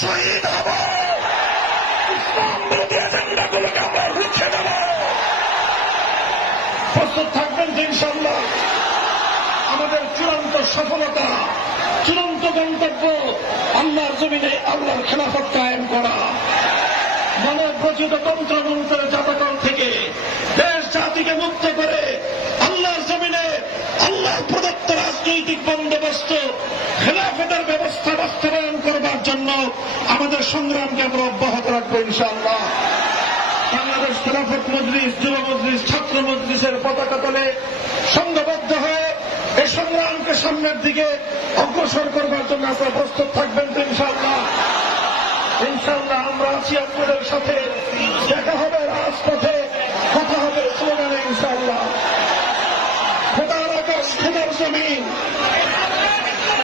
শহীদ হব, ইসলাম বিরোধী এজেন্ডাগুলোকে আমরা রুখে দেব। প্রস্তুত থাকবেন তো ইনশাআল্লাহ। আমাদের চূড়ান্ত সফলতা, চূড়ান্ত গন্তব্য আল্লাহর জমিনে আল্লাহর খেলাফত কায়েম করা, মানব রচিত তন্ত্রমন্ত্রের জাতকল থেকে দেশ জাতিকে মুক্ত করে আল্লাহর জমিনে আল্লাহ প্রদত্ত রাজনৈতিক বন্দোবস্ত খেলাফতের ব্যবস্থা বাস্তবায়ন করবার জন্য আমাদের সংগ্রামকে আমরা অব্যাহত রাখবো ইনশাআল্লাহ। বাংলাদেশ খেলাফত মজলিস, যুব মজলিস, ছাত্র মজলিসের পতাকা তলে সংঘবদ্ধ হয়ে এই সংগ্রামকে সামনের দিকে অগ্রসর করবার জন্য আপনারা প্রস্তুত থাকবেন তো ইনশাআল্লাহ। ইনশাআল্লাহ আমরা আছি আপনাদের সাথে। দেখা হবে রাজপথে, কথা হবে স্লোগানে ইনশাআল্লাহ। খোদার আকাশ, খোদার জমিন,